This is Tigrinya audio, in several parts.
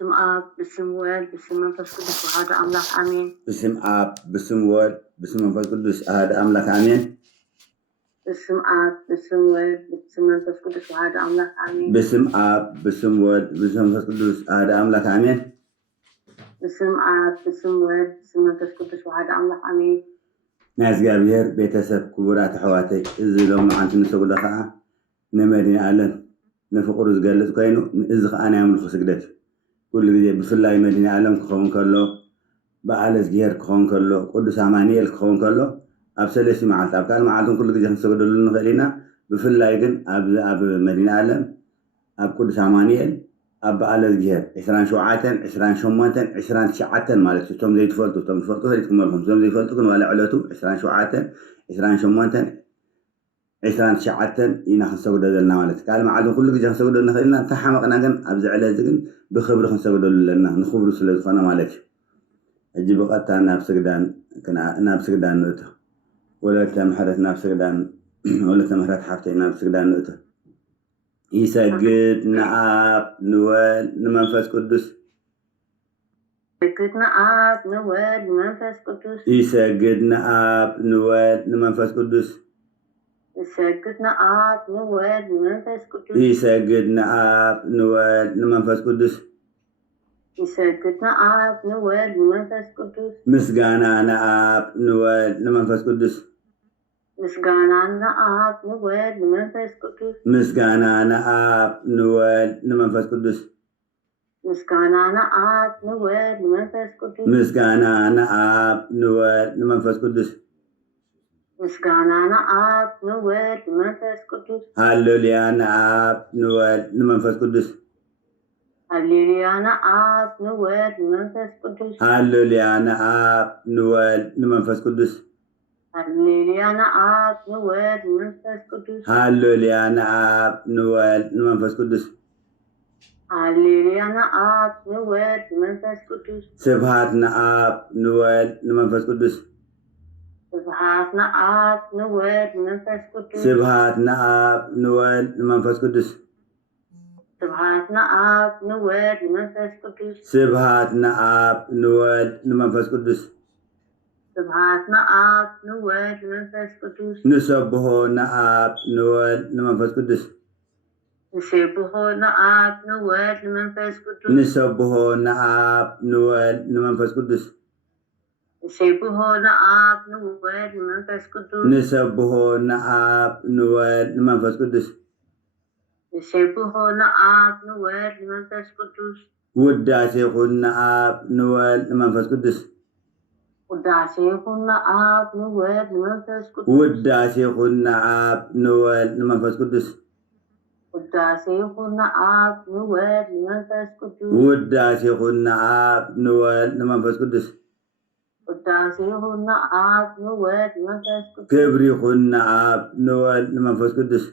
بسم آب بسم ولد بسم منفس قدس وهذا أملاك آمين. بسم آب بسم ولد بسم منفس قدس هذا أملاك آمين. بسم آب بسم ولد بسم منفس قدس وهذا أملاك آمين. بسم آب بسم ولد بسم منفس قدس هذا أملاك آمين. بسم آب بسم ولد بسم منفس قدس وهذا أملاك آمين. ناس جابير بيتسب كبرات حواتي إذا لو ما عندنا سوق دفعة نمدين ألن نفقر زجلت كينو إذا أنا أعمل خسجدت كل جديد بفلا مدينة ألم كخون كله بعلى زجير كخون كله قدس عمانية كخون كله أبسلسي مع التابكال معهم كل جديد سوق دلنا خلينا بفلا يدن أب مدينة ألم أب قدس عمانية أب على زجير 20 شوعاتن 20 شمواتن 20 شعاتن مالك توم زي تفلتوا توم تفلتوا هيك مالهم توم زي تفلتوا كانوا على علاتو 20 شوعاتن 20 شمواتن 20 شعاتن إنا خنسوق دلنا مالك قال معهم كل جديد سوق دلنا خلينا تحمقنا جن أبز على زجن بخبر خنسوق دلنا نخبر سلسلة خنا مالك أجيب وقت أنا بسجدان كنا أنا بسجدان نوته ولا تمحرت نفسجدان ولا تمحرت حفتي نفسجدان نوته يسجد نعاب نوال نمنفس قدس سجدنا آب نوال منفس قدس. يسجد نعاب نوال نمنفس قدس سجدنا آب نوال منفس قدس. يسجد نعاب نوال نمنفس قدس سجدنا آب نوال منفس قدس. مسجانا نعاب نوال نمنفس قدس مسجانا آب نوال منفس قدس. مسجانا نعاب نوال نمنفس قدس مسكانا آب نوال منفس قدس. مسجانا نعاب نوال نمنفس قدس مسكانا آب نوال منفس قدس. هاللوليا نعاب نوال نمنفس قدس هللويا آب نوال منفس قدس. هاللوليا نعاب نوال نمنفس قدس هللويا آب نوال منفس قدس. هاللوليا نعاب نوال نمنفس قدس هللويا آب نوال منفس قدس. سبحات نعاب نوال نمنفس قدس سبحاتنا آب نوال منفس قدس. سبحات نعاب نوال نمنفس قدس سبحاتنا آب نوال منفس قدس. سبحات نعاب نوال نمنفس قدس سبحاتنا آب نوال منفس قدس. نسبحو نعاب نوال نمنفس قدس نسبحو آب نوال منفس قدس. نسبحو نعاب نوال نمنفس قدس نسبحو آب نوال منفس قدس. نسبحو نعاب نوال نمنفس قدس نسبحو آب نوال منفس قدس. وداسي خن نعاب نوال نمنفس قدس ودعسيكم آب نوال منفس قدس. وداسي خن نعاب نوال نمنفس قدس ودعسيكم آب نوال منفس قدس. وداسي خن نعاب نوال نمنفس قدس ودعسيكم آب نوال منفس قدس. كبري خن نعاب نوال نمنفس قدس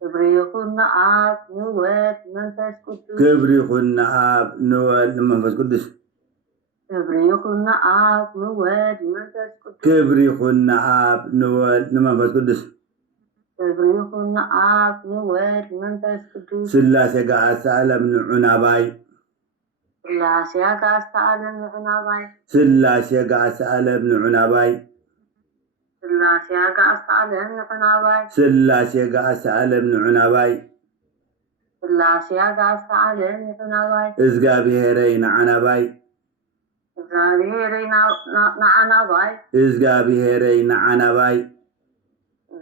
كبريكم آب نوال منفس قدس. كبري خن نعاب نوال نمنفس قدس كبريكم آب نوال منفس قدس. كبري خن نعاب نوال نمنفس قدس كبريكم آب نوال منفس قدس. سلاسي قاعد سألم عناباي سلاسي قاعد سألم عناباي. سلاسي قاعد سألم عناباي سلاسي قاعد سألم عناباي. سلاسي قاعد سألم عناباي سلاسي قاعد سألم عناباي. إزقابي هيرين عناباي زابيري نعناباي. إزقابي هيرين عناباي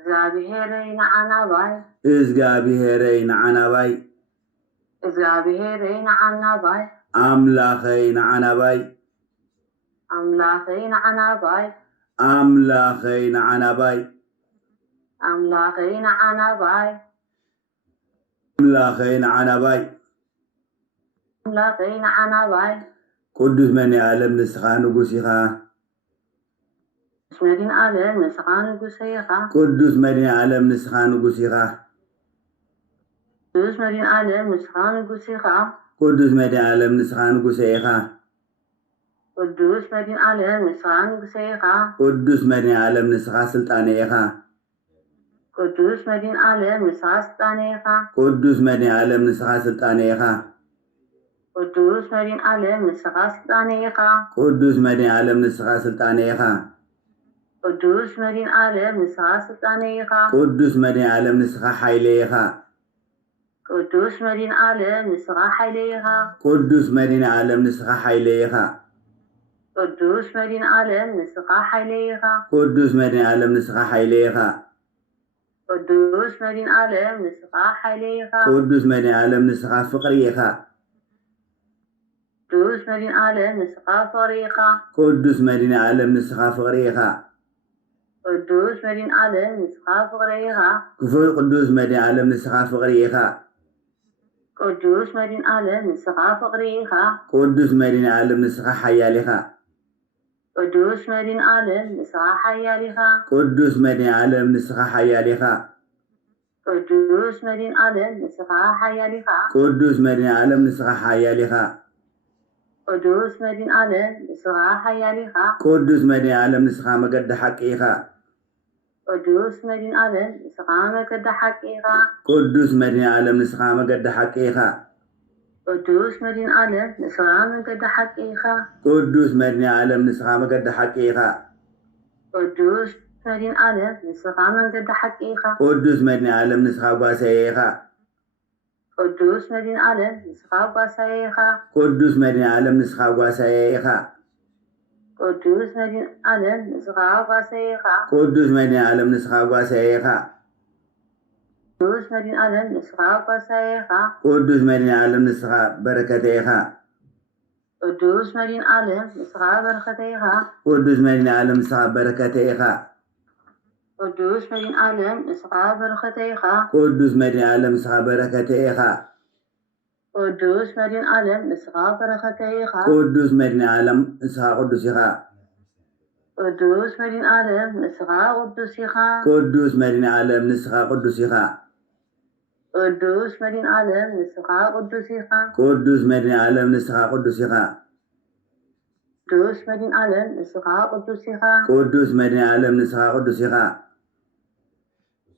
زابيري نعناباي. إزقابي هيرين عناباي زابيري نعناباي. أملاخين عناباي أملاخين عناباي. أملاخين عناباي أملاخين عناباي. أملاخين عناباي أملاخين عناباي. قدس من يعلم نسخان قسيخا اسمدين آلم نسخان قسيخا. قدس من يعلم نسخان قسيخا قدس مدين آلم نسخان قسيخا. قدس من يعلم نسخان قسيخا قدوس مدين آلم نسخان قسيخا. قدس من يعلم نسخا سلطانيخا قدوس مدين آلم نسخان سلطانيخا. قدس من يعلم نسخا سلطانيخا ቅዱስ መድኃኔ ዓለም ንስኻ ስልጣነ ኢኻ ቅዱስ መድኃኔ ዓለም ንስኻ ስልጣነ ኢኻ ቅዱስ መድኃኔ ዓለም ንስኻ ስልጣነ ኢኻ ቅዱስ መድኃኔ ዓለም ንስኻ ሓይለ ኢኻ ቅዱስ መድኃኔ ዓለም ንስኻ ሓይለ ኢኻ ቅዱስ መድኃኔ ዓለም ንስኻ ሓይለ ኢኻ ቅዱስ መድኃኔ ዓለም ንስኻ ሓይለ ኢኻ ቅዱስ መድኃኔ ዓለም ንስኻ ሓይለ ኢኻ ቅዱስ መድኃኔ ዓለም ንስኻ ሓይለ ኢኻ ቅዱስ መድኃኔ ዓለም ንስኻ ፍቕሪ ኢኻ ቅዱስ መድኃኔ ዓለም ንስኻ ፍቕሪ ኢኻ ቅዱስ መድኃኔ ዓለም ንስኻ ፍቕሪ ኢኻ ቅዱስ መድኃኔ ዓለም ንስኻ ፍቕሪ ኢኻ ክፉት ቅዱስ መድኃኔ ዓለም ንስኻ ፍቕሪ ኢኻ ቅዱስ መድኃኔ ዓለም ንስኻ ፍቕሪ ኢኻ ቅዱስ መድኃኔ ዓለም ንስኻ ሓያል ኢኻ ቅዱስ መድኃኔ ዓለም ንስኻ ሓያል ኢኻ ቅዱስ መድኃኔ ዓለም ንስኻ ሓያል ኢኻ ቅዱስ መድኃኔ ዓለም ንስኻ ሓያል ኢኻ ቅዱስ መድኃኔ ዓለም ንስኻ ሓያል ኢኻ ቅዱስ መድኃኔ ዓለም ንስኻ ሓያል ኢኻ ቅዱስ መድኃኔ ዓለም ንስኻ መገዲ ሓቂ ኢኻ ቅዱስ መድኃኔ ዓለም ንስኻ መገዲ ሓቂ ኢኻ ቅዱስ መድኃኔ ዓለም ንስኻ መገዲ ሓቂ ኢኻ ቅዱስ መድኃኔ ዓለም ንስኻ መገዲ ሓቂ ኢኻ ቅዱስ መድኃኔ ዓለም ንስኻ መገዲ ሓቂ ኢኻ ቅዱስ መድኃኔ ዓለም ንስኻ መገዲ ሓቂ ኢኻ ቅዱስ መድኃኔ ዓለም ንስኻ ጓሳየ ኢኻ ቅዱስ መድኃኔ ዓለም ንስኻ ጓሳየ ኢኻ ቅዱስ መድኃኔ ዓለም ንስኻ ጓሳየ ኢኻ ቅዱስ መድኃኔ ዓለም ንስኻ ጓሳየ ኢኻ ቅዱስ መድኃኔ ዓለም ንስኻ ጓሳየ ኢኻ ቅዱስ መድኃኔ ዓለም ንስኻ ጓሳየ ኢኻ ቅዱስ መድኃኔ ዓለም ንስኻ በረከተ ኢኻ ቅዱስ መድኃኔ ዓለም ንስኻ በረከተ ኢኻ ቅዱስ መድኃኔ ዓለም ንስኻ በረከተ ኢኻ ቅዱስ መድኃኔ ዓለም ንስኻ በረከተ ኢኻ ቅዱስ መድኃኔ ዓለም ንስኻ በረከተ ኢኻ ቅዱስ መድኃኔ ዓለም ንስኻ በረከተ ኢኻ ቅዱስ መድኃኔ ዓለም ንስኻ ቅዱስ ኢኻ ቅዱስ መድኃኔ ዓለም ንስኻ ቅዱስ ኢኻ ቅዱስ መድኃኔ ዓለም ንስኻ ቅዱስ ኢኻ ቅዱስ መድኃኔ ዓለም ንስኻ ቅዱስ ኢኻ ቅዱስ መድኃኔ ዓለም ንስኻ ቅዱስ ኢኻ ቅዱስ መድኃኔ ዓለም ንስኻ ቅዱስ ኢኻ ቅዱስ መድኃኔ ዓለም ንስኻ ቅዱስ ኢኻ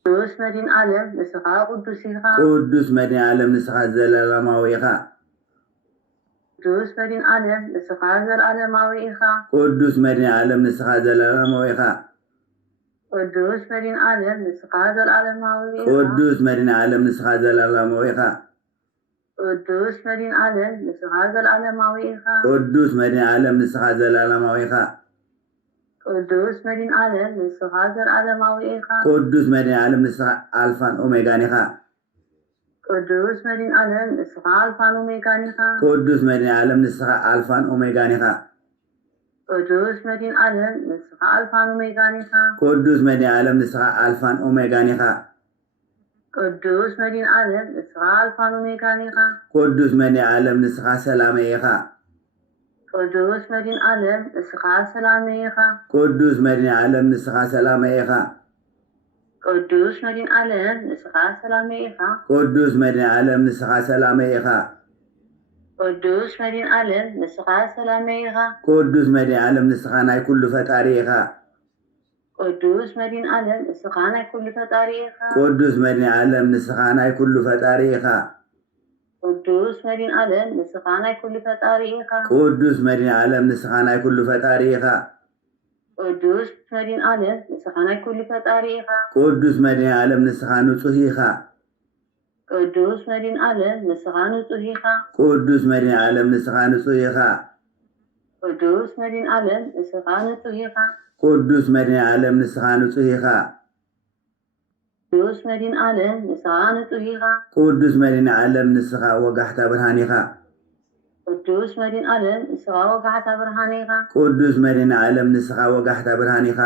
ቅዱስ መድኃኔ ዓለም ንስኻ ቅዱስ ኢኻ ቅዱስ መድኃኔ ዓለም ንስኻ ዘለለማዊ ኢኻ ቅዱስ መድኃኔ ዓለም ንስኻ ዘለዓለማዊ ኢኻ ቅዱስ መድኃኔ ዓለም ንስኻ ዘለለማዊ ኢኻ ቅዱስ መድኃኔ ዓለም ንስኻ ዘለዓለማዊ ኢኻ ቅዱስ መድኃኔ ዓለም ንስኻ ዘለለማዊ ኢኻ ቅዱስ መድኃኔ ዓለም ንስኻ ዘለዓለማዊ ኢኻ ቅዱስ መድኃኔ ዓለም ንስኻ ዘለለማዊ ኢኻ ቅዱስ መድኃኔ ዓለም ንስኻ ዘለዓለማዊ ኢኻ ቅዱስ መድኃኔ ዓለም ንስኻ ኣልፋን ኦሜጋን ኢኻ ቅዱስ መድኃኔ ዓለም ንስኻ ኣልፋን ኦሜጋን ኢኻ ቅዱስ መድኃኔ ዓለም ንስኻ ኣልፋን ኦሜጋን ኢኻ ቅዱስ መድኃኔ ዓለም ንስኻ ኣልፋን ኦሜጋን ኢኻ ቅዱስ መድኃኔ ዓለም ንስኻ ኣልፋን ኦሜጋን ኢኻ ቅዱስ መድኃኔ ዓለም ንስኻ ኣልፋን ኦሜጋን ኢኻ ቅዱስ መድኃኔ ዓለም ንስኻ ሰላመይ ኢኻ ቅዱስ መድኃኔ ዓለም ንስኻ ሰላመይ ኢኻ ቅዱስ መድኃኔ ዓለም ንስኻ ሰላመይ ኢኻ ቅዱስ መድኃኔ ዓለም ንስኻ ሰላመይ ኢኻ ቅዱስ መድኃኔ ዓለም ንስኻ ሰላመይ ኢኻ ቅዱስ መድኃኔ ዓለም ንስኻ ሰላመይ ኢኻ ቅዱስ መድኃኔ ዓለም ንስኻ ናይ ኩሉ ፈጣሪ ኢኻ ቅዱስ መድኃኔ ዓለም ንስኻ ናይ ኩሉ ፈጣሪ ኢኻ ቅዱስ መድኃኔ ዓለም ንስኻ ናይ ኩሉ ፈጣሪ ኢኻ ቅዱስ መድኃኔ ዓለም ንስኻ ናይ ኩሉ ፈጣሪ ኢኻ ቅዱስ መድኃኔ ዓለም ንስኻ ናይ ኩሉ ፈጣሪ ኢኻ ቅዱስ መድኃኔ ዓለም ንስኻ ናይ ኩሉ ፈጣሪ ኢኻ ቅዱስ መድኃኔ ዓለም ንስኻ ንጹህ ኢኻ ቅዱስ መድኃኔ ዓለም ንስኻ ንጹህ ኢኻ ቅዱስ መድኃኔ ዓለም ንስኻ ንጹህ ኢኻ ቅዱስ መድኃኔ ዓለም ንስኻ ንጹህ ኢኻ ቅዱስ መድኃኔ ዓለም ንስኻ ንጹህ ኢኻ ቅዱስ መድኃኔ ዓለም ንስኻ ንጹህ ኢኻ ቅዱስ መድኃኔ ዓለም ንስኻ ወጋሕታ ብርሃን ኢኻ ቅዱስ መድኃኔ ዓለም ንስኻ ወጋሕታ ብርሃን ኢኻ ቅዱስ መድኃኔ ዓለም ንስኻ ወጋሕታ ብርሃን ኢኻ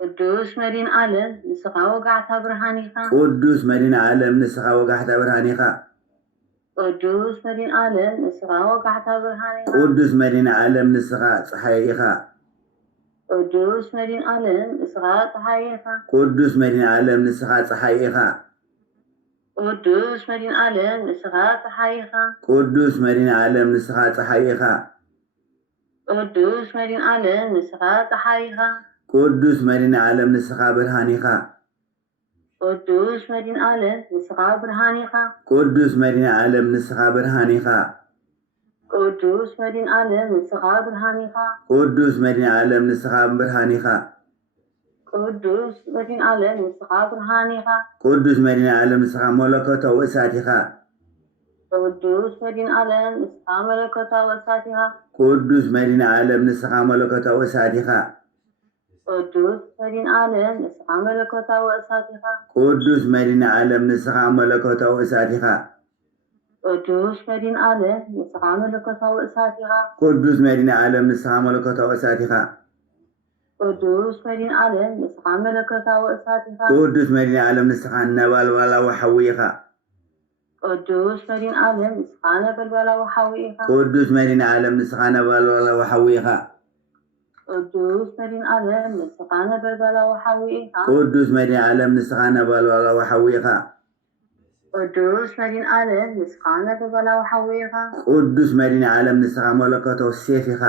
ቅዱስ መድኃኔ ዓለም ንስኻ ወጋሕታ ብርሃን ኢኻ ቅዱስ መድኃኔ ዓለም ንስኻ ወጋሕታ ብርሃን ኢኻ ቅዱስ መድኃኔ ዓለም ንስኻ ወጋሕታ ብርሃን ኢኻ ቅዱስ መድኃኔ ዓለም ንስኻ ፀሓይ ኢኻ ቅዱስ መድኃኔ ዓለም ንስኻ ፀሓይ ኢኻ ቅዱስ መድኃኔ ዓለም ንስኻ ፀሓይ ኢኻ ቅዱስ መድኃኔ ዓለም ንስኻ ፀሓይ ኢኻ ቅዱስ መድኃኔ ዓለም ንስኻ ፀሓይ ኢኻ ቅዱስ መድኃኔ ዓለም ንስኻ ፀሓይ ኢኻ ቅዱስ መድኃኔ ዓለም ንስኻ ብርሃን ኢኻ ቅዱስ መድኃኔ ዓለም ንስኻ ብርሃን ኢኻ ቅዱስ መድኃኔ ዓለም ንስኻ ብርሃን ኢኻ ቅዱስ መድኃኔ ዓለም ንስኻ ብርሃን ኢኻ ቅዱስ መድኃኔ ዓለም ንስኻ ብርሃን ኢኻ ቅዱስ መድኃኔ ዓለም ንስኻ ብርሃን ኢኻ ቅዱስ መድኃኔ ዓለም ንስኻ መለኮታዊ እሳት ኢኻ ቅዱስ መድኃኔ ዓለም ንስኻ መለኮታዊ እሳት ኢኻ ቅዱስ መድኃኔ ዓለም ንስኻ መለኮታዊ እሳት ኢኻ ቅዱስ መድኃኔ ዓለም ንስኻ መለኮታዊ እሳት ኢኻ ቅዱስ መድኃኔ ዓለም ንስኻ መለኮታዊ እሳት ኢኻ ቅዱስ መድኃኔ ዓለም ንስኻ መለኮታዊ እሳት ኢኻ ቅዱስ መድኃኔ ዓለም ንስኻ መለኮታዊ እሳት ኢኻ ቅዱስ መድኃኔ ዓለም ንስኻ መለኮታዊ እሳት ኢኻ ቅዱስ መድኃኔ ዓለም ንስኻ ነበልባላዊ ሓዊ ኢኻ ቅዱስ መድኃኔ ዓለም ንስኻ ነበልባላዊ ሓዊ ኢኻ ቅዱስ መድኃኔ ዓለም ንስኻ ነበልባላዊ ሓዊ ኢኻ ቅዱስ መድኃኔ ዓለም ንስኻ ነበልባላዊ ሓዊ ኢኻ ቅዱስ መድኃኔ ዓለም ንስኻ ነበልባላዊ ሓዊ ኢኻ ቅዱስ መድኃኔ ዓለም ንስኻ ነበልባላዊ ሓዊ ኢኻ ቅዱስ መድኃኔ ዓለም ንስኻ መለኮታዊ ሴፍ ኢኻ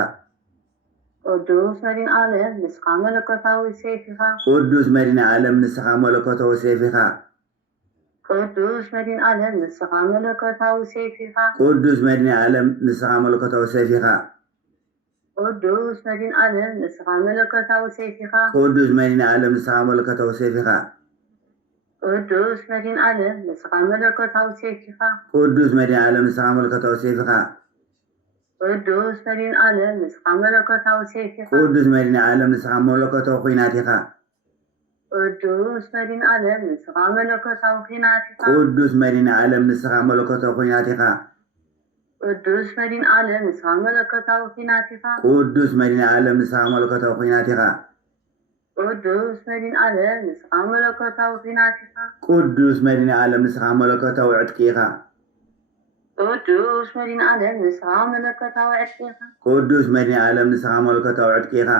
ቅዱስ መድኃኔ ዓለም ንስኻ መለኮታዊ ሴፍ ኢኻ ቅዱስ መድኃኔ ዓለም ንስኻ መለኮታዊ ሴፍ ኢኻ ቅዱስ መድኃኔ ዓለም ንስኻ መለኮታዊ ሴፍ ኢኻ ቅዱስ መድኃኔ ዓለም ንስኻ መለኮታዊ ሴፍ ኢኻ ቅዱስ መድኃኔ ዓለም ንስኻ መለኮታዊ ሴፍ ኢኻ ቅዱስ መድኃኔ ዓለም ንስኻ መለኮታዊ ሴፍ ኢኻ ቅዱስ መድኃኔ ዓለም ንስኻ መለኮታዊ ሴፍ ኢኻ ቅዱስ መድኃኔ ዓለም ንስኻ መለኮታዊ ሴፍ ኢኻ ቅዱስ መድኃኔ ዓለም ንስኻ መለኮታዊ ሴፍ ኢኻ ቅዱስ መድኃኔ ዓለም ንስኻ መለኮታዊ ኩናት ኢኻ ቅዱስ መድኃኔ ዓለም ንስኻ መለኮታዊ ኩናት ኢኻ ቅዱስ መድኃኔ ዓለም ንስኻ መለኮታዊ ኩናት ኢኻ ቅዱስ መድኃኔ ዓለም ንስኻ መለኮታዊ ኩናት ኢኻ ቅዱስ መድኃኔ ዓለም ንስኻ መለኮታዊ ኩናት ኢኻ ቅዱስ መድኃኔ ዓለም ንስኻ መለኮታዊ ኩናት ኢኻ ቅዱስ መድኃኔ ዓለም ንስኻ መለኮታዊ ዕጥቂ ኢኻ ቅዱስ መድኃኔ ዓለም ንስኻ መለኮታዊ ዕጥቂ ኢኻ ቅዱስ መድኃኔ ዓለም ንስኻ መለኮታዊ ዕጥቂ ኢኻ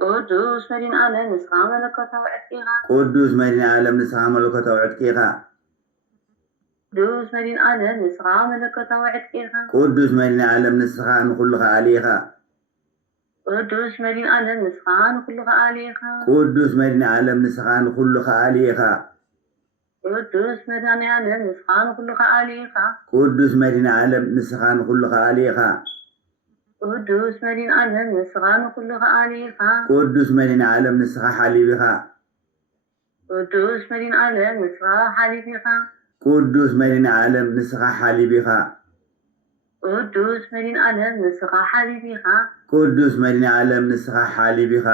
ቅዱስ መድኃኔ ዓለም ንስኻ መለኮታዊ ዕጥቂ ኢኻ ቅዱስ መድኃኔ ዓለም ንስኻ መለኮታዊ ዕጥቂ ኢኻ ቅዱስ መድኃኔ ዓለም ንስኻ መለኮታዊ ዕጥቂ ኢኻ ቅዱስ መድኃኔ ዓለም ንስኻ ንኹሉ ከኣሊ ኢኻ ቅዱስ መድኃኔ ዓለም ንስኻ ንኹሉ ከኣሊ ኢኻ ቅዱስ መድኃኔ ዓለም ንስኻ ንኹሉ ከኣሊ ኢኻ ቅዱስ መድኃኔ ዓለም ንስኻ ንኹሉ ከኣሊ ኢኻ ቅዱስ መድኃኔ ዓለም ንስኻ ንኹሉ ከኣሊ ኢኻ ቅዱስ መድኃኔ ዓለም ንስኻ ንኹሉ ከኣሊ ኢኻ ቅዱስ መድኃኔ ዓለም ንስኻ ሓሊብ ኢኻ ቅዱስ መድኃኔ ዓለም ንስኻ ሓሊብ ኢኻ ቅዱስ መድኃኔ ዓለም ንስኻ ሓሊብ ኢኻ ቅዱስ መድኃኔ ዓለም ንስኻ ሓሊብ ኢኻ ቅዱስ መድኃኔ ዓለም ንስኻ ሓሊብ ኢኻ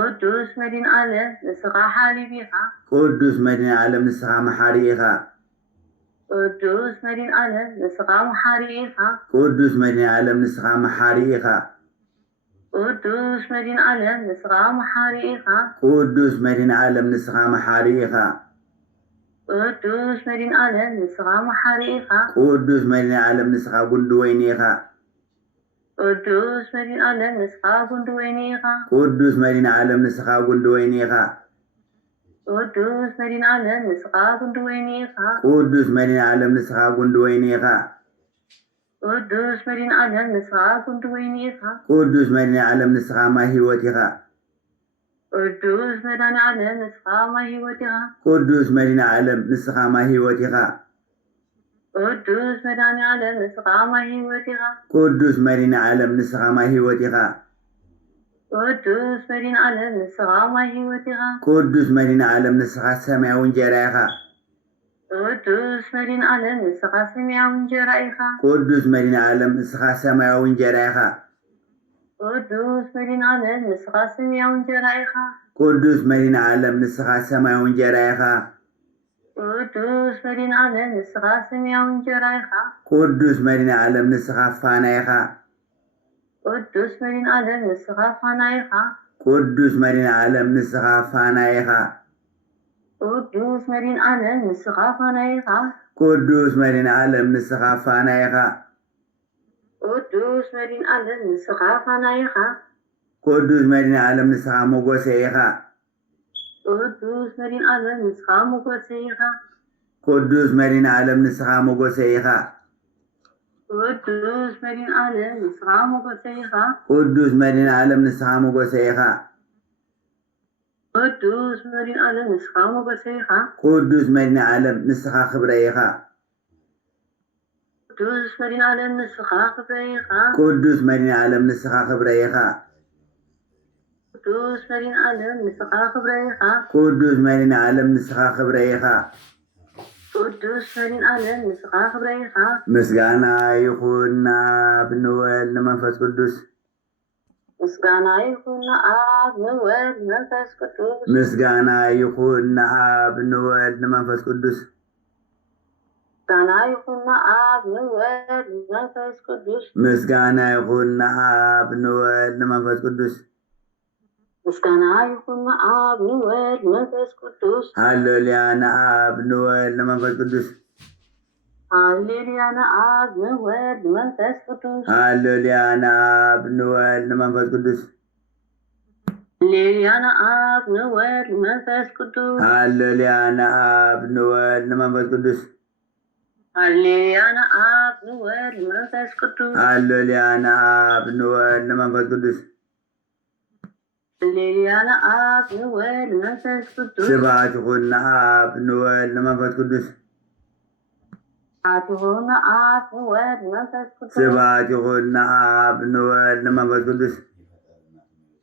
ቅዱስ መድኃኔ ዓለም ንስኻ ሓሊብ ኢኻ ቅዱስ መድኃኔ ዓለም ንስኻ መሓሪ ኢኻ ቅዱስ መድኃኔ ዓለም ንስኻ መሓሪ ኢኻ ቅዱስ መድኃኔ ዓለም ንስኻ መሓሪ ኢኻ ቅዱስ መድኃኔ ዓለም ንስኻ መሓሪ ኢኻ ቅዱስ መድኃኔ ዓለም ንስኻ መሓሪ ኢኻ ቅዱስ መድኃኔ ዓለም ንስኻ መሓሪ ኢኻ ቅዱስ መድኃኔ ዓለም ንስኻ ጉንዲ ወይኒ ኢኻ ቅዱስ መድኃኔ ዓለም ንስኻ ጉንዲ ወይኒ ኢኻ ቅዱስ መድኃኔ ዓለም ንስኻ ጉንዲ ወይኒ ኢኻ ቅዱስ መድኃኔ ዓለም ንስኻ ጉንዲ ወይኒ ኢኻ ቅዱስ መድኃኔ ዓለም ንስኻ ጉንዲ ወይኒ ኢኻ ቅዱስ መድኃኔ ዓለም ንስኻ ጉንዲ ወይኒ ኢኻ ቅዱስ መድኃኔ ዓለም ንስኻ ማይ ህይወት ኢኻ ቅዱስ መድኃኔ ዓለም ንስኻ ማይ ህይወት ኢኻ ቅዱስ መድኃኔ ዓለም ንስኻ ማይ ህይወት ኢኻ ቅዱስ መድኃኔ ዓለም ንስኻ ማይ ህይወት ኢኻ ቅዱስ መድኃኔ ዓለም ንስኻ ማይ ህይወት ኢኻ ቅዱስ መድኃኔ ዓለም ንስኻ ማይ ህይወት ኢኻ ቅዱስ መድኃኔ ዓለም ንስኻ ሰማያዊ እንጀራ ኢኻ ቅዱስ መድኃኔ ዓለም ንስኻ ሰማያዊ እንጀራ ኢኻ ቅዱስ መድኃኔ ዓለም ንስኻ ሰማያዊ እንጀራ ኢኻ ቅዱስ መድኃኔ ዓለም ንስኻ ሰማያዊ እንጀራ ኢኻ ቅዱስ መድኃኔ ዓለም ንስኻ ሰማያዊ እንጀራ ኢኻ ቅዱስ መድኃኔ ዓለም ንስኻ ሰማያዊ እንጀራ ኢኻ ቅዱስ መድኃኔ ዓለም ንስኻ ፋና ኢኻ ቅዱስ መድኃኔ ዓለም ንስኻ ፋና ኢኻ ቅዱስ መድኃኔ ዓለም ንስኻ ፋና ኢኻ ቅዱስ መድኃኔ ዓለም ንስኻ ፋና ኢኻ ቅዱስ መድኃኔ ዓለም ንስኻ ፋና ኢኻ ቅዱስ መድኃኔ ዓለም ንስኻ ፋና ኢኻ ቅዱስ መድኃኔ ዓለም ንስኻ ሞገሴ ኢኻ ቅዱስ መድኃኔ ዓለም ንስኻ ሞገሴ ኢኻ ቅዱስ መድኃኔ ዓለም ንስኻ ሞገሴ ኢኻ ቅዱስ መድኃኔ ዓለም ንስኻ ሞገሴ ኢኻ ቅዱስ መድኃኔ ዓለም ንስኻ ሞገሴ ኢኻ ቅዱስ መድኃኔ ዓለም ንስኻ ሞገሴ ኢኻ ቅዱስ መድኃኔ ዓለም ንስኻ ክብረ ኢኻ ቅዱስ መዲና ዓለም ንስኻ ክብረይኻ ቅዱስ መዲና ዓለም ንስኻ ክብረይኻ ቅዱስ መዲና ዓለም ንስኻ ክብረይኻ ቅዱስ መዲና ዓለም ንስኻ ክብረይኻ ቅዱስ መዲና ዓለም ንስኻ ክብረይኻ ምስጋና ይኹን ናብ ንወልድ ንመንፈስ ቅዱስ ምስጋና ይኹን ንአብ ንወልድ መንፈስ ቅዱስ ምስጋና ይኹን ንአብ ንወልድ ንመንፈስ ቅዱስ ምስጋና ይኹን ንአብ ንወልድ መንፈስ ቅዱስ ምስጋና ይኹን ንአብ ንወልድ ንመንፈስ ቅዱስ ምስጋና ይኹን ንአብ ንወልድ መንፈስ ቅዱስ ሃሌሉያ ንአብ ንወልድ ንመንፈስ ቅዱስ ሃሌሉያ ንአብ ንወልድ መንፈስ ቅዱስ ሃሌሉያ ንአብ ንወልድ ንመንፈስ ቅዱስ ሃሌሉያ ንአብ ንወልድ መንፈስ ቅዱስ ሃሌሉያ ንአብ ንወልድ ንመንፈስ ቅዱስ ሃሌሉያ ንአብ ንወልድ መንፈስ ቅዱስ ሃሌሉያ ንአብ ንወልድ ንመንፈስ ቅዱስ ሃሌሉያ ንአብ ንወልድ መንፈስ ቅዱስ ስብሐት ይኹን ንአብ ንወልድ ንመንፈስ ቅዱስ ስብሐት ይኹን ንአብ ንወልድ መንፈስ ቅዱስ ስብሐት ይኹን ንአብ ንወልድ ንመንፈስ ቅዱስ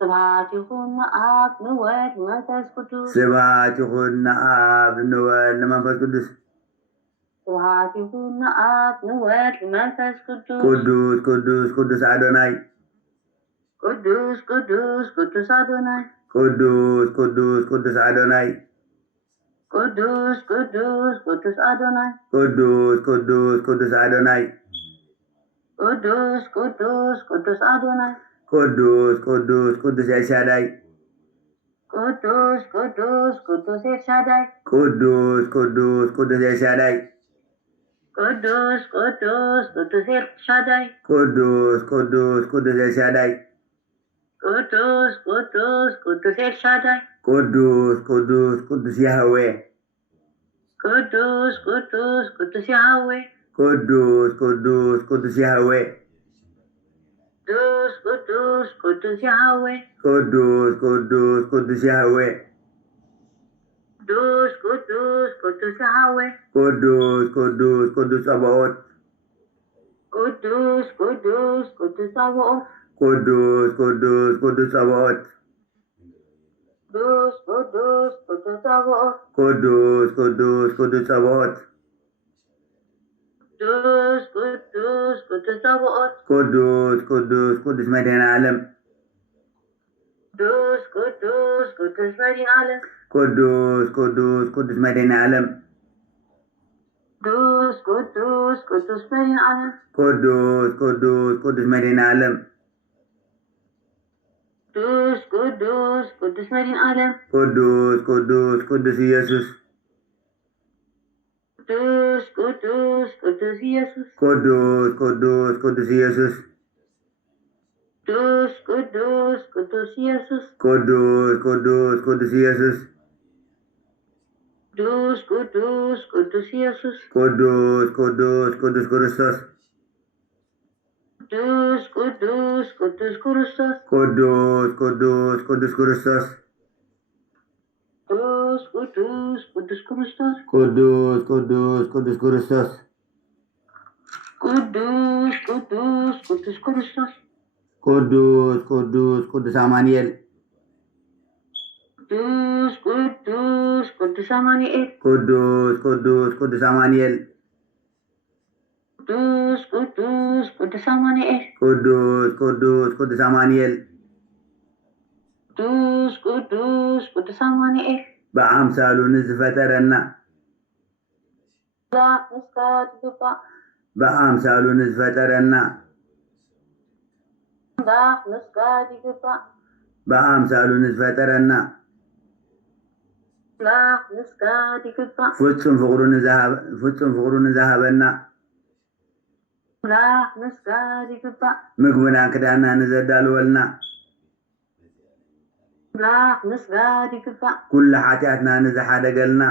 ስብሐት ይኹን ንአብ ንወልድ መንፈስ ቅዱስ ስብሐት ይኹን ንአብ ንወልድ ንመንፈስ ቅዱስ ስብሐት ይኹን ንአብ ንወልድ መንፈስ ቅዱስ ቅዱስ ቅዱስ ቅዱስ አዶናይ ቅዱስ ቅዱስ ቅዱስ አዶናይ ቅዱስ ቅዱስ ቅዱስ አዶናይ ቅዱስ ቅዱስ ቅዱስ አዶናይ ቅዱስ ቅዱስ ቅዱስ አዶናይ ቅዱስ ቅዱስ ቅዱስ አዶናይ ቅዱስ ቅዱስ ቅዱስ ኤልሻዳይ ቅዱስ ቅዱስ ቅዱስ ኤልሻዳይ ቅዱስ ቅዱስ ቅዱስ ኤልሻዳይ ቅዱስ ቅዱስ ቅዱስ ኤልሻዳይ ቅዱስ ቅዱስ ቅዱስ ኤልሻዳይ ቅዱስ ቅዱስ ቅዱስ ኤልሻዳይ ቅዱስ ቅዱስ ቅዱስ ያህዌ ቅዱስ ቅዱስ ቅዱስ ያህዌ ቅዱስ ቅዱስ ቅዱስ ያህዌ ቅዱስ ቅዱስ ቅዱስ ያህዌ ቅዱስ ቅዱስ ቅዱስ ያህዌ ቅዱስ ቅዱስ ቅዱስ ያህዌ ቅዱስ ቅዱስ ቅዱስ ጸባኦት ቅዱስ ቅዱስ ቅዱስ ጸባኦት ቅዱስ ቅዱስ ቅዱስ ጸባኦት ቅዱስ ቅዱስ ቅዱስ ጸባኦት ቅዱስ ቅዱስ ቅዱስ ጸባኦት ቅዱስ ቅዱስ ቅዱስ ጸባኦት ቅዱስ ቅዱስ ቅዱስ መድኃኔ ዓለም ቅዱስ ቅዱስ ቅዱስ መድኃኔ ዓለም ቅዱስ ቅዱስ ቅዱስ መድኃኔ ዓለም ቅዱስ ቅዱስ ቅዱስ መድኃኔ ዓለም ቅዱስ ቅዱስ ቅዱስ መድኃኔ ዓለም ቅዱስ ቅዱስ ቅዱስ መድኃኔ ዓለም ቅዱስ ቅዱስ ቅዱስ ኢየሱስ ቅዱስ ቅዱስ ቅዱስ ኢየሱስ ቅዱስ ቅዱስ ቅዱስ ኢየሱስ ቅዱስ ቅዱስ ቅዱስ ኢየሱስ ቅዱስ ቅዱስ ቅዱስ ኢየሱስ ቅዱስ ቅዱስ ቅዱስ ኢየሱስ ቅዱስ ቅዱስ ቅዱስ ክርስቶስ ቅዱስ ቅዱስ ቅዱስ ክርስቶስ ቅዱስ ቅዱስ ቅዱስ ክርስቶስ ቅዱስ ቅዱስ ቅዱስ ክርስቶስ ቅዱስ ቅዱስ ቅዱስ ክርስቶስ ቅዱስ ቅዱስ ቅዱስ ክርስቶስ ቅዱስ ቅዱስ ቅዱስ አማኑኤል ቅዱስ ቅዱስ ቅዱስ አማኑኤል ቅዱስ ቅዱስ ቅዱስ አማኑኤል ቅዱስ ቅዱስ ቅዱስ አማኑኤል ቅዱስ ቅዱስ ቅዱስ አማኑኤል ቅዱስ ቅዱስ ቅዱስ አማኑኤል በአምሳሉ ንዝፈጠረና ምስጋና ይግባእ በአምሳሉ ንዝፈጠረና ምስጋና ይግባእ በአምሳሉ ንዝፈጠረና ምስጋና ይግባእ ፍጹም ፍቅሩ ንዝሃበና ምስጋና ይግባእ ምግብና ክዳና ንዘዳልወልና ምስጋና ይግባእ ኩሉ ሓጢአትና ንዝሓደገልና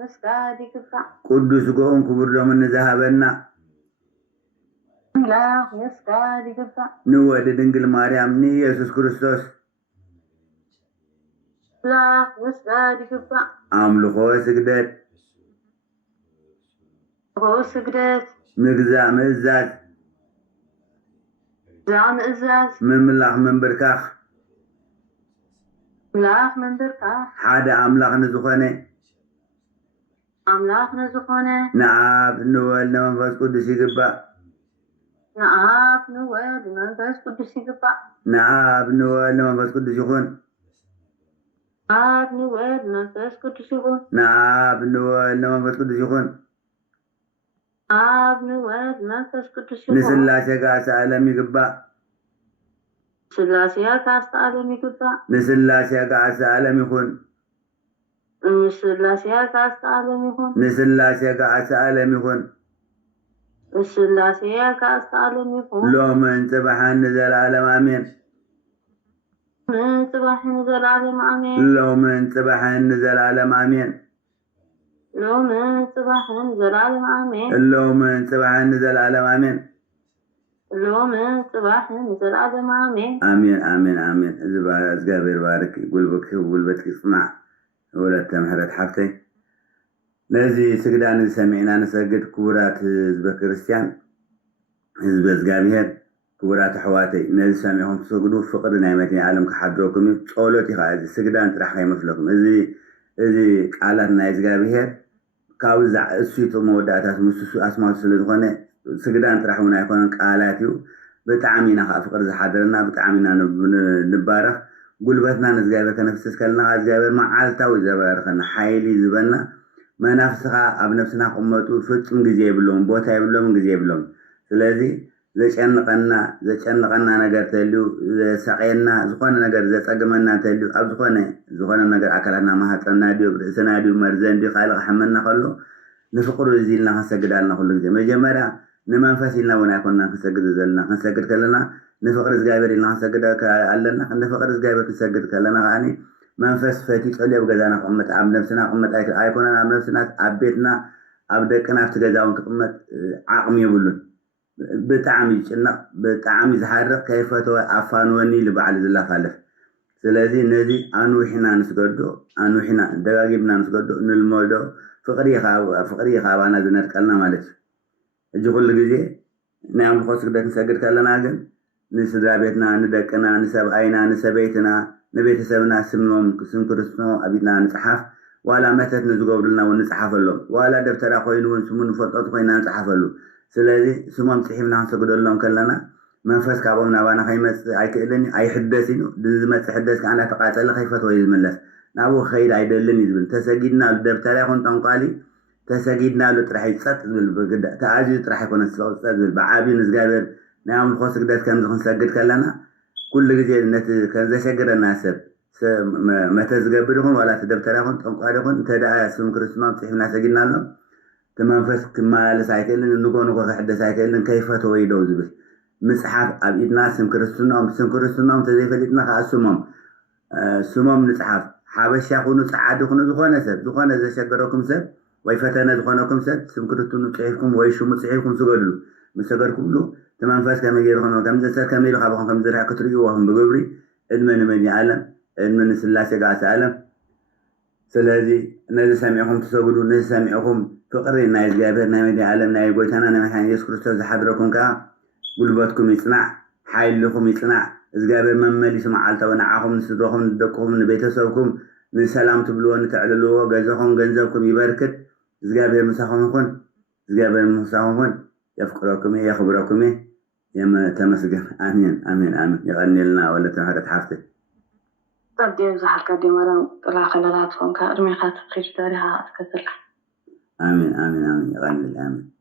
ምስጋና ይግባእ ቅዱስ ጎኦም ክቡር ደሙን ንዝሃበና ምስጋና ይግባእ ንወዲ ድንግል ማርያም ንኢየሱስ ክርስቶስ ምስጋና ይግባእ አምልኮ ስግደት سجدت مجزاء مئزاز زعم إزاز مملاخ من بركاخ ملاخ من بركاخ حدا أملاخ نزخوني أملاخ نزخوني نعاب نوال نمنفس قدس يقبع نعاب نوال نمنفس قدس يقبع نعاب نوال نمنفس قدس يخون نعاب نوال نمنفس قدس يخون نعاب نوال نمنفس قدس يخون نعاب نوال نمنفس قدس يخون نسلاسي قاس عالم يقبع سلاسي قاس عالم يقبع نسلاسي قاس عالم يخون سلاسي قاس عالم يخون نسلاسي قاس عالم يخون سلاسي قاس عالم يخون لو من سبحان نزل عالم آمين من صباح نزل عالم آمين لو من سبحان نزل عالم آمين لو من صباح نزل عالم آمين لو من سبحان نزل عالم آمين لو من صباح نزل عالم آمين آمين آمين آمين زبار أزقابير بارك قلبك وقلبتك اسمع ولا تمهرت حفتي نزي سجدان سمعنا نسجد كورات زب كريستيان زب أزقابير كورات حواتي نزي سامعهم تسجدوا فقر نعمتي عالم كحدروكم صولتي خاذ سجدان ترحي مثلكم إذي قالتنا أزقابير كاوز السيط موداتات مستسو أسماء سلطانة سجدان ترحونا يكون قالاتيو بتعامينا فقر زحادرنا بتعامينا نبارخ قلبتنا نزقابير كنفسس كلنا أزقابير معالتا وزبارخنا حيلي زبنا ما نفسها أب نفسنا قمتو فتم جزي بلوم بوتا يبلوم جزي بلوم سلازي زشأنقنا نقر تلو ساقينا زخوانا نقر زتقمنا تلو أب زخوانا نقر أكلنا مهاتنا ديو برسنا ديو مرزان ديو خالق حملنا خلو نفقروا زيلنا خسجدالنا خلو جزي مجمرا نمان فاسيلنا وناكونا خسجد زلنا خسجد كلنا نفقر زقابرنا خسجد كالنا نفقر زقابر خسجد كلنا غاني منفس فتي تقولي بجزانا قمت عب نفسنا قمت أيكونا عب نفسنا عبيتنا عبدكنا افتجزاون قمت عقم يقولون بتعامي زحرق كيف تو عفانوني لبعض الله خالف سلازي نزي أنوحنا نسقدو أنوحنا دقاقبنا نسقدو نلمودو فقري خابانا زنر كلنا مالك اجي كل جزي نعم خاصك دك نسجد كلنا جن نسدرا بيتنا ندكنا نسبعينا نسبيتنا نبيت سبنا سمنهم سم كرسنو أبينا نصحف ولا متت نزقوبلنا ونصحف لهم ولا دفتر خوينون سمون فطط خوينا نصحف له سلازي سمام صحيفنا نسجد لهم كلنا منفس كابونا وانا خيمس ايكلني اي حدثينو دزمت حدث كان تقاتل خيفت ويزملس نابو خير عيدلن يزبل تسجدنا الدفتر يكون تنقالي تسجدنا له طرح يصط بالبقد تعاجي طرح يكون الصوت بعابي نزقابر نعم الخوسك دات كم نسجد كلنا كل جزء نت كان زي شجر الناسب ما تزقبلهم ولا تدبترهم تنقالهم تدعى اسم كريستنا بتحمل سجلنا لهم تمام فس كما لسايكلن نقول حد سايكلن كيف تويدو زبل مسحف أبيدنا اسم كريستنا تزيفلتنا خاسمهم سمم نصحف حبش يكونوا سعادكم زخانة زي شجركم سب ويفتنا زخانكم سب اسم كريستنا تعيفكم ويشو مصحيفكم سجلوا مسجركم له تمام فاس كم يجيرون وكم زسر كم يلو خابهم كم زرع كتري وهم بجبري إدمن من يعلم إدمن سلاسة قاس عالم سلازي ناس سامعهم تسوقلوا ناس سامعهم فقري ناس جابر ناس عالم ناس بيتنا ناس حين يذكر استاذ حضركم كا قلباتكم يصنع حيل لكم يصنع إزجابر من ملي سمع علتا ونعاهم نسدوهم ندقهم نبيتسوكم من سلام تبلون تعللوا جزاهم جنزبكم يباركت إزجابر مساهم يكون إزجابر مساهم يكون يفكركم يخبركم يما تمسك آمين آمين آمين يغني لنا ولا تنهرت حافتي طب دي زحك دي مرة طلع خلالات فهم كأرمي خاطر خيش دارها أتكثر آمين آمين آمين يغني آمين